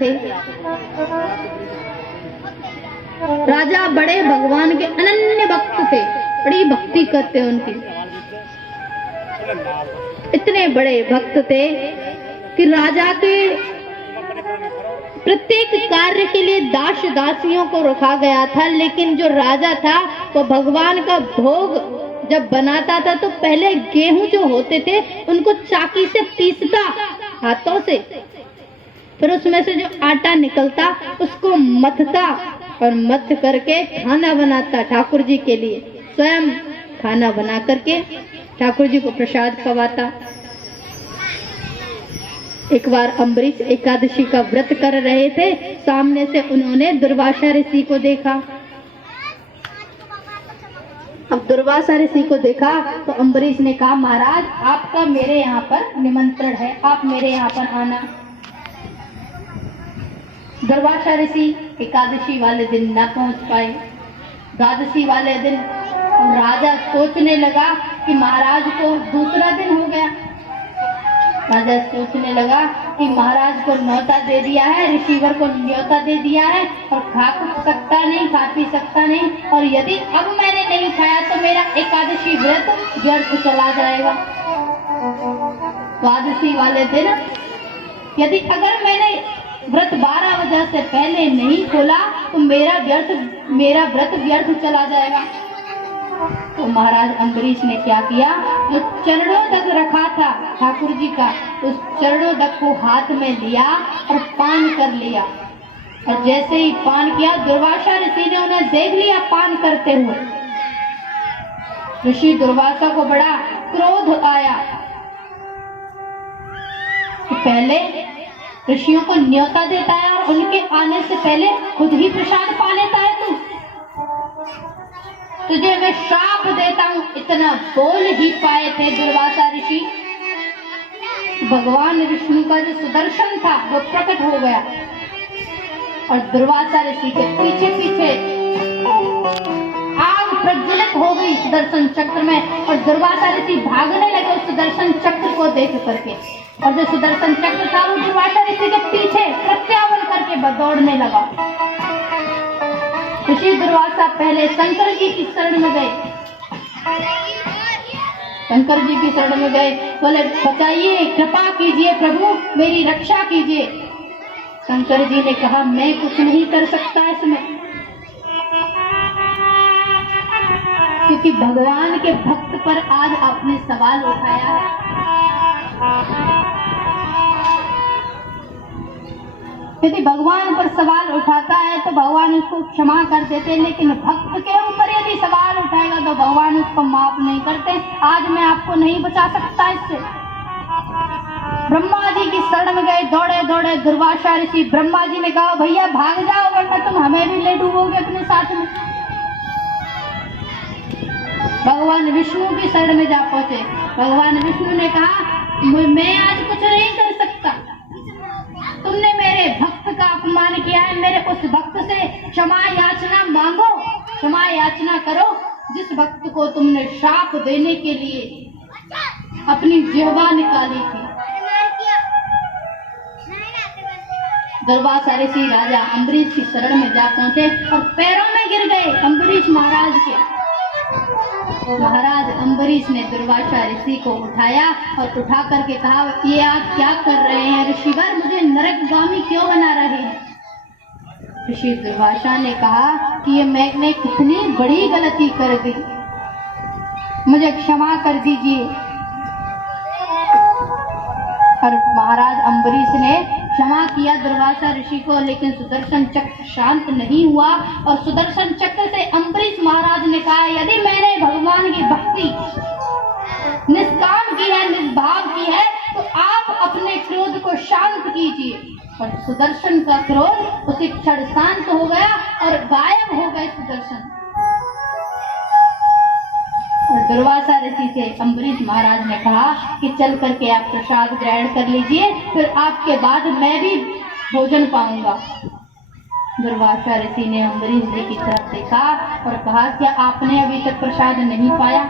थे। राजा बड़े भगवान के अनन्य भक्त थे, बड़ी भक्ति करते उनकी। इतने बड़े भक्त थे कि राजा के प्रत्येक कार्य के लिए दास दासियों को रखा गया था, लेकिन जो राजा था वो भगवान का भोग जब बनाता था तो पहले गेहूं जो होते थे उनको चाकी से पीसता हाथों से, फिर उसमें से जो आटा निकलता उसको मथता और मथ करके खाना बनाता ठाकुर जी के लिए। स्वयं खाना बना करके ठाकुर जी को प्रसाद खवाता। एक बार अम्बरीश एकादशी का व्रत कर रहे थे, सामने से उन्होंने दुर्वासा ऋषि को देखा। अब दुर्वासा ऋषि को देखा तो अम्बरीश ने कहा, महाराज आपका मेरे यहाँ पर निमंत्रण है, आप मेरे यहाँ पर आना। दुर्वासा ऋषि एकादशी वाले दिन न पहुंच पाए। द्वादशी वाले दिन राजा सोचने लगा कि महाराज को दूसरा दिन हो गया। राजा सोचने लगा कि महाराज को न्योता दे दिया है, ऋषिवर को न्योता दे दिया है और खा सकता नहीं, खा पी सकता नहीं, और यदि अब मैंने नहीं खाया तो मेरा एकादशी व्रत व्यर्थ चला जाएगा। द्वादशी वाले दिन यदि अगर मैंने व्रत 12 बजे से पहले नहीं खोला तो मेरा व्रत व्यर्थ चला जाएगा। तो महाराज अम्बरीश ने क्या किया, जो चरणोदक रखा था ठाकुर जी का, उस चरणोदक को हाथ में लिया और पान कर लिया। और जैसे ही पान किया, दुर्वासा ऋषि ने उन्हें देख लिया पान करते हुए। ऋषि दुर्वासा को बड़ा क्रोध आया कि पहले ऋषियों को न्योता देता है और उनके आने से पहले खुद ही प्रसाद पा लेता है तू। तुझे मैं श्राप देता हूँ। इतना बोल ही पाए थे दुर्वासा ऋषि, भगवान विष्णु का जो सुदर्शन था वो प्रकट हो गया और दुर्वासा ऋषि के पीछे पीछे आग प्रज्वलित हो गई सुदर्शन चक्र में, और दुर्वासा ऋषि भागने लगे उस सुदर्शन चक्र को देख करके। और जो सुदर्शन चक्र था वो दुर्वासा ऋषि के पीछे प्रत्यावन करके दौड़ने लगा। ऋषि दुर्वासा पहले शंकर जी की शरण में गए। शंकर जी की शरण में गए, बोले बचाइए, कृपा कीजिए प्रभु, मेरी रक्षा कीजिए। शंकर जी ने कहा, मैं कुछ नहीं कर सकता इसमें, क्योंकि भगवान के भक्त पर आज आपने सवाल उठाया है। यदि भगवान पर सवाल उठाता है तो भगवान उसको क्षमा कर देते, लेकिन भक्त के ऊपर यदि सवाल उठाएगा तो भगवान उसको माफ नहीं करते। आज मैं आपको नहीं बचा सकता इससे। ब्रह्मा जी की शरण में गए, दौड़े दौड़े दुर्वासा ऋषि। ब्रह्मा जी ने कहा, भैया भाग जाओ वरना तुम हमें भी ले डूबोगे अपने साथ में। भगवान विष्णु की शरण में जा पहुंचे। भगवान विष्णु ने कहा, मैं आज कुछ नहीं कर सकता, तुमने मेरे भक्त का अपमान किया है, मेरे उस भक्त से क्षमा याचना मांगो, क्षमा याचना करो जिस भक्त को तुमने श्राप देने के लिए अपनी जिह्वा निकाली थी। दुर्वासा ऋषि राजा अम्बरीश की शरण में जा पहुंचे और पैरों में गिर गए अम्बरीश महाराज के। महाराज अम्बरीश ने दुर्वासा ऋषि को उठाया और उठा करके कहा, ये आप क्या कर रहे हैं ऋषिवर, मुझे नरकगामी क्यों बना रहे हैं? ऋषि दुर्वासा ने कहा कि ये मैंने कितनी बड़ी गलती कर दी, मुझे क्षमा कर दीजिए। और महाराज अम्बरीश ने क्षमा किया दुर्वासा ऋषि को, लेकिन सुदर्शन चक्र शांत नहीं हुआ। और सुदर्शन चक्र से अम्बरीश महाराज ने कहा, यदि मैंने भगवान की भक्ति निष्काम की है, निष्भाव की है, तो आप अपने क्रोध को शांत कीजिए। और सुदर्शन का क्रोध उसी क्षण शांत हो गया और गायब हो गए सुदर्शन। और दुर्वासा ऋषि से अम्बरीश महाराज ने कहा कि चल करके आप प्रसाद ग्रहण कर लीजिए, फिर आपके बाद मैं भी भोजन पाऊंगा। दुर्वासा ऋषि ने अम्बरीश जी की तरफ देखा और कहा, क्या आपने अभी तक प्रसाद नहीं पाया?